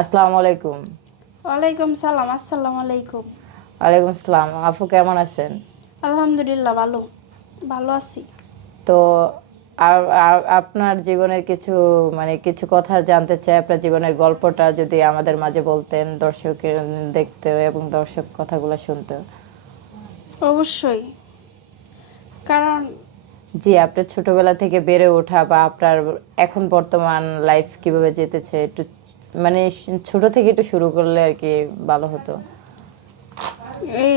আসসালামু আলাইকুম। ওয়ালাইকুম সালাম। আসসালামু আলাইকুম। ওয়ালাইকুম আসসালাম। আপু কেমন আছেন? আলহামদুলিল্লাহ, ভালো ভালো আছি। তো আপনার জীবনের কিছু কিছু কথা জানতে চাই। আপনার জীবনের গল্পটা যদি আমাদের মাঝে বলতেন, দর্শকের দেখতে এবং দর্শক কথাগুলো শুনতে। অবশ্যই। কারণ জি, আপনার ছোটবেলা থেকে বেড়ে ওঠা বা আপনার এখন বর্তমান লাইফ কিভাবে যেতেছে একটু ছোট থেকে একটু শুরু করলে আর কি ভালো হতো। এ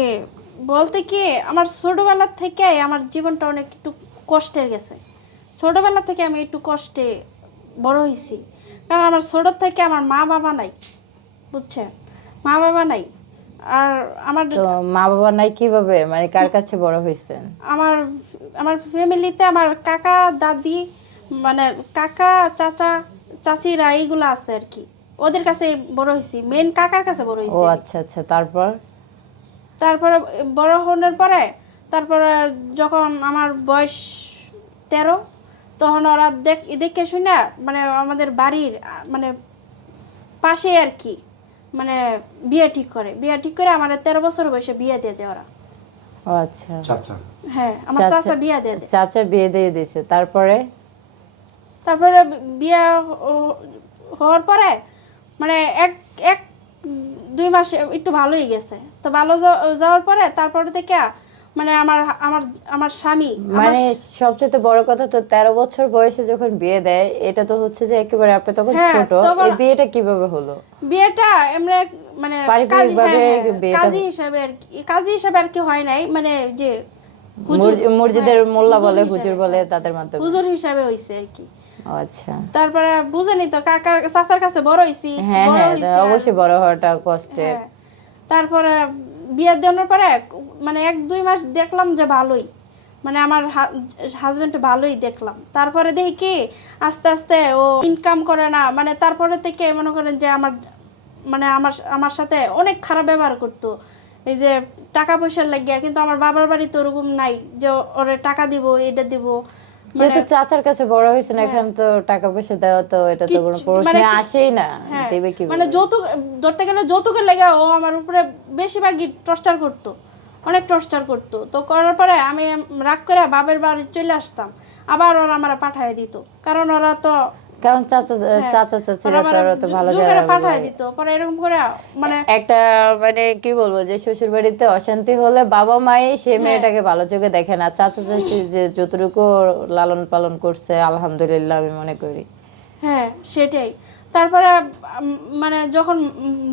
বলতে কি, আমার ছোটবেলা থেকে আমার জীবনটা অনেক একটু কষ্টের গেছে। ছোটবেলা থেকে আমি একটু কষ্টে বড় হয়েছি। কারণ আমার ছোট থেকে আমার মা বাবা নাই, বুঝছেন? মা বাবা নাই। আর আমার তো মা বাবা নাই কিভাবে, কার কাছে বড় হয়েছেন? আমার আমার ফ্যামিলিতে আমার কাকা দাদি, মানে কাকা চাচা চাচিরা এইগুলো আছে আর কি। ওদের কাছে বড় হয়েছি, মেন কাকার কাছে বড় ও হয়েছি। আচ্ছা আচ্ছা, তারপর? তারপরে বড় হওয়ার পরে তারপরে যখন আমার বয়স 13, তখন ওরা দেখে শুনে আমাদের বাড়ির পাশে আর কি, মানে বিয়ে ঠিক করে আমার 13 বছর বয়সে বিয়ে দিয়ে দেয় ওরা। ও আচ্ছা। চাচা। হ্যাঁ, আমার চাচা চাচা বিয়ে দিয়ে দেয়। চাচা বিয়ে দিয়ে দিয়েছে, তারপরে? তারপরে বিয়ে হওয়ার পরে মানে এক এক 2 মাস একটু ভালোই গেছে। তো ভালো যাওয়ার পরে তারপরে থেকে আমার আমার আমার স্বামী মানে সবচেয়ে বড় কথা তো 13 বছর বয়সে যখন বিয়ে দেয়, এটা তো হচ্ছে যে একেবারে আপনি তখন হ্যাঁ, ছোট। এই বিয়েটা কিভাবে হলো? বিয়েটা এমনি মানে পারিবারিক ভাবে বিয়েটা কাজী হিসাবে আর কি হয় নাই, যে মসজিদের মোল্লা বলে, হিসাবে, হুজুর বলে, তাদের মাধ্যমে। হুজুর হিসাবে হইছে আর কি। ও আচ্ছা। তারপরে বুঝেনি তো, কাকার চাচার কাছে বড় হইছি। হ্যাঁ বড় হ্যাঁ, হইছি অবশ্যই বড় হওয়াটা কষ্টের। হ্যাঁ। তারপরে বিয়ে দেওয়ার পরে 1-2 মাস দেখলাম যে ভালোই, আমার হাজবেন্ড ভালোই দেখলাম। তারপরে দেখি কি আস্তে আস্তে ও ইনকাম করে না, তারপরে থেকে মনে করেন যে আমার আমার সাথে অনেক খারাপ ব্যবহার করতো। এই যে টাকা পয়সার লাগিয়া, কিন্তু আমার বাবার বাড়ি তো ওরকম নাই যে ওরে টাকা দিব, এটা দিব। যেহেতু চাচার কাছে বড় হয়েছে না, হ্যাঁ। এখন তো টাকা পয়সা দেওয়া তো এটা তো কোনো কিচ্ছু- প্রশ্নে আসেই না। হ্যাঁ, দেবে কিভাবে? যৌতুক ধরতে গেলে যৌতুকের লেগে ও আমার উপরে বেশিরভাগই টর্চার করতো, অনেক টর্চার করতো। তো করার পরে আমি রাগ করে বাবার বাড়ি চলে আসতাম। আবার ওরা আমার পাঠায় দিত, কারণ ওরা তো কারণ চাচা হ্যাঁ, চাচা চাচিরা তো ওরা তো ভালো জোর করে জায়গা পাঠায় দিত। পরে এরকম করে একটা কি বলবো, যে শ্বশুর বাড়িতে অশান্তি হলে বাবা মাই সেই হ্যাঁ। মেয়েটাকে ভালো চোখে দেখে না। চাচা চাচি যে যতটুকু লালন পালন করছে, আলহামদুলিল্লাহ আমি মনে করি। হ্যাঁ, সেটাই। তারপরে যখন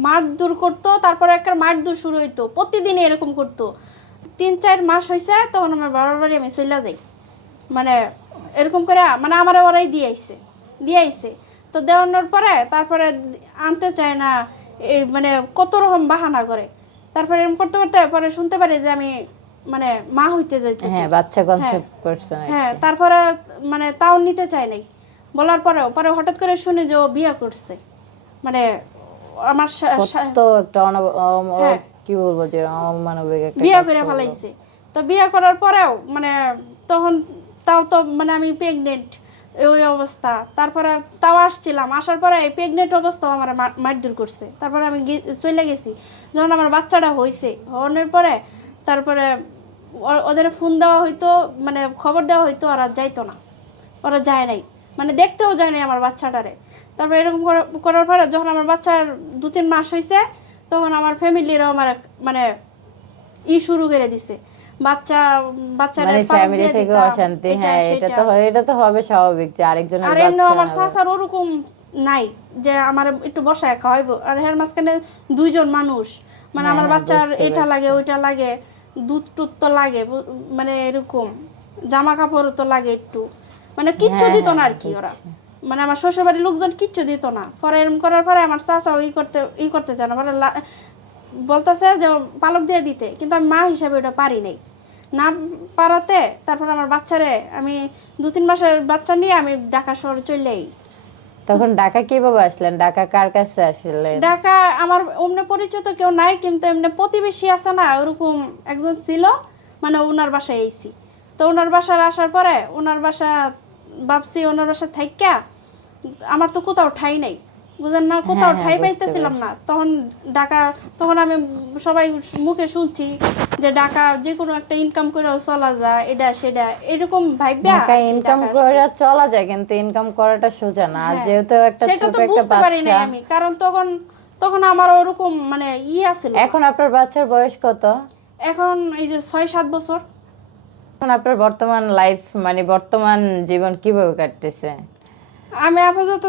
মারধর করতো, তারপরে একটা মারধর শুরু হইতো, প্রতিদিন এরকম করতো। 3-4 মাস হয়েছে, তখন আমার বাবার বাড়ি আমি চলে যাই। মানে এরকম করে আমার ওরাই দিয়ে আইছে। তো দেওয়ানোর পরে তারপরে আনতে চায় না, এই কত রকম বাহানা করে। তারপরে এরকম করতে করতে পরে শুনতে পারি যে আমি মা হইতে যাইতেছি। হ্যাঁ, বাচ্চা হ্যাঁ কনসেপ্ট করছে হ্যাঁ, নাকি? তারপরে তাও নিতে চায় নাই। বলার পরেও পরে হঠাৎ করে শুনি যে ও বিয়ে করছে। মানে আমার কত একটা হ্যাঁ, কি বলবো, যে অমানবিক একটা বিয়ে কাজ করে করলো। ফেলাইছে। তো বিয়ে করার পরেও তখন তাও তো আমি প্রেগনেন্ট, ওই অবস্থা। তারপরে তাও আসছিলাম, আসার পরে এই প্রেগনেন্ট অবস্থাও আমার মারধর করছে। তারপরে আমি চলে গেছি। যখন আমার বাচ্চাটা হয়েছে, হওয়ার পরে তারপরে ওদের ফোন দেওয়া হইতো, খবর দেওয়া হইতো, ওরা যাইতো না, ওরা যায় নাই, দেখতেও যায় নাই আমার বাচ্চাটারে। তারপরে এরকম করার পরে যখন আমার বাচ্চার 2-3 মাস হয়েছে, তখন আমার ফ্যামিলিরাও আমার শুরু করে দিছে। বাচ্চা বাচ্চারে পালক ফ্যামিলি দিয়ে থেকে দিতাম, অশান্তি, এটা হ্যাঁ এটা সেটা। তো হয়, এটা তো হবে স্বাভাবিক যে আরেকজনের আর এমনি বাচ্চা আমার আবার। চাচার ওরকম নাই যে আমার একটু বসায় খাওয়াইবো। আর এর মাঝখানে 2জন মানুষ, হ্যাঁ আমার হ্যাঁ, বাচ্চার বুঝতে এটা লাগে, পারছি। ওইটা লাগে, দুধ টুধ তো লাগে, এরকম জামা কাপড় তো লাগে একটু, কিচ্ছু হ্যাঁ দিত হ্যাঁ, না আর কি ওরা। বুঝছি। আমার শ্বশুরবাড়ির লোকজন কিচ্ছু দিত না। পরে এরকম করার পরে আমার চাচা করতে চায় না, বলতেছে যে পালক দিয়ে দিতে, কিন্তু আমি মা হিসাবে ওটা পারি নাই। না পারাতে তারপর আমার বাচ্চারে আমি 2-3 মাসের বাচ্চা নিয়ে আমি ঢাকা শহরে চলে যাই। তখন ঢাকা কিভাবে আসলেন? ঢাকা কার কাছে আসলেন? ঢাকা আমার অমনে পরিচিত কেউ নাই, কিন্তু এমনি প্রতিবেশী আছে না, ওরকম একজন ছিল, ওনার বাসায় আইছি। তো ওনার বাসায় আসার পরে ওনার বাসা ভাবছি ওনার বাসা থাইকা, আমার তো কোথাও ঠাই নাই। বুঝেন না, কোথাও হ্যাঁ, ঠাই বুঝতে পাইতেছিলাম না। তখন ঢাকা, তখন আমি সবাই মুখে শুনছি যে ঢাকা যে কোনো একটা ইনকাম করেও চলা যায়, এটা সেটা এরকম ভাইবা ঢাকায় আর কি ইনকাম ঢাকা আসছি। করে চলা যায়, কিন্তু ইনকাম করাটা সোজা না। আর হ্যাঁ, যেহেতু একটা সেটা ছোট তো একটা বুঝতে পারি নাই বাচ্চা। আমি, কারণ তখন তখন আমার ওরকম মানে আছিল না। এখন আপনার বাচ্চার বয়স কত? এখন এই যে 6-7 বছর। এখন আপনার বর্তমান লাইফ মানে বর্তমান জীবন কিভাবে কাটতেছে? আমি আপাতত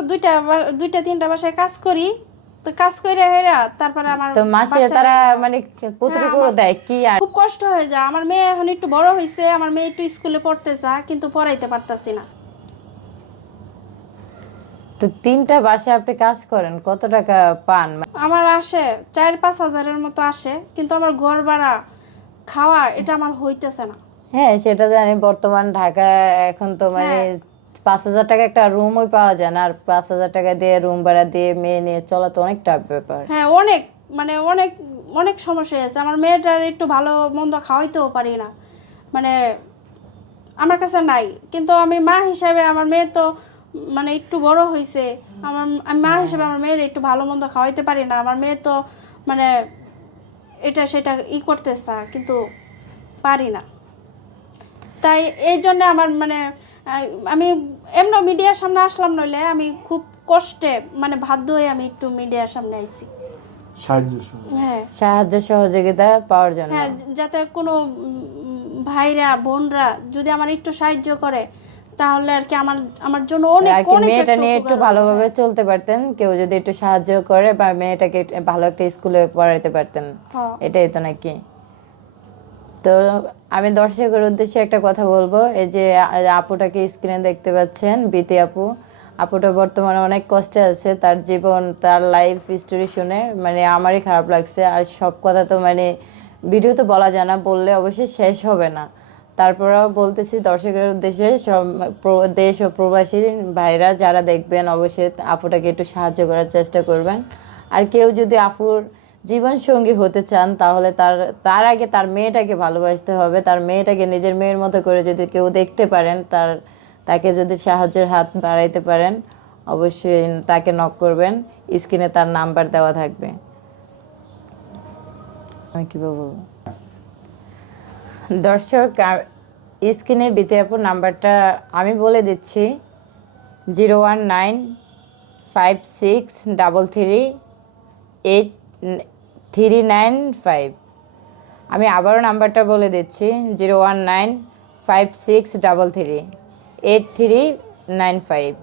দুইটা তিনটা বাসায় কাজ করি, তো কাজ করে হেরা তারপরে আমার তো মাসে বাচ্চা। তারা মানে হ্যাঁ, কতটুকু আমার দেয় কি আর? খুব কষ্ট হয়ে যায়। আমার মেয়ে এখন একটু বড় হয়েছে, আমার মেয়ে একটু স্কুলে পড়তে চায়, কিন্তু পড়াইতে পারতাছি না। তো 3টা বাসায় আপনি কাজ করেন, কত টাকা পান? আমার আসে 4-5 হাজারের মতো আসে, কিন্তু আমার ঘর ভাড়া খাওয়া এটা আমার হইতেছে না। হ্যাঁ, সেটা জানি। বর্তমান ঢাকায় এখন তো মানে হ্যাঁ, 5,000 টাকা একটা রুমই পাওয়া যায় না। আর 5,000 টাকা দিয়ে রুম ভাড়া দিয়ে মেয়ে নিয়ে চলা তো অনেক টাফ ব্যাপার। হ্যাঁ, অনেক মানে অনেক অনেক সমস্যা হয়েছে। আমার মেয়েটার একটু ভালো মন্দ খাওয়াইতেও পারি না, মানে আমার কাছে নাই। কিন্তু আমি মা হিসাবে আমার মেয়ে তো মানে একটু বড় হয়েছে, আমি মা হিসাবে আমার মেয়ের একটু ভালো মন্দ খাওয়াইতে পারি না। আমার মেয়ে তো মানে এটা সেটা করতে চায়, কিন্তু পারি না। তাই এই জন্য আমার মানে আমি এমন মিডিয়ার সামনে আসলাম, নইলে আমি খুব কষ্টে মানে বাধ্য হয়ে আমি একটু মিডিয়ার সামনে আইছি। হ্যাঁ, সাহায্য সহযোগিতা পাওয়ার জন্য। হ্যাঁ, যাতে কোনো ভাইরা বোনরা যদি আমার একটু সাহায্য করে, তাহলে আর কি আমার আমার জন্য অনেক আর কি অনেক মেয়েটা একটা নিয়ে একটু উপকার হবে। ভালোভাবে হ্যাঁ, চলতে পারতেন, কেউ যদি একটু সাহায্য করে বা মেয়েটাকে ভালো একটা স্কুলে পড়াইতে পারতেন। হ্যাঁ, এটাই তো নাকি? তো আমি দর্শকের উদ্দেশ্যে একটা কথা বলবো। এই যে আপুটাকে স্ক্রিনে দেখতে পাচ্ছেন, বিতি আপু। আপুটা বর্তমানে অনেক কষ্টে আছে। তার জীবন, তার লাইফ স্টোরি শুনে মানে আমারই খারাপ লাগছে। আর সব কথা তো মানে ভিডিও তো বলা যায় না, বললে অবশ্যই শেষ হবে না। তারপরেও বলতেছি দর্শকের উদ্দেশ্যে, সব দেশ ও প্রবাসী ভাইরা যারা দেখবেন, অবশ্যই আপুটাকে একটু সাহায্য করার চেষ্টা করবেন। আর কেউ যদি আপুর জীবন সঙ্গী হতে চান, তাহলে তার আগে তার মেয়েটাকে ভালোবাসতে হবে। তার মেয়েটাকে নিজের মেয়ের মতো করে যদি কেউ দেখতে পারেন, তাকে যদি সাহায্যের হাত বাড়াইতে পারেন, অবশ্যই তাকে নক করবেন। স্ক্রিনে তার নাম্বার দেওয়া থাকবে। আমি কীভাবে বলবো? দর্শক, স্ক্রিনের বিতে আপুর নাম্বারটা আমি বলে দিচ্ছি: 01956338395। আমি আবারও নাম্বারটা বলে দিচ্ছি: 01956338395।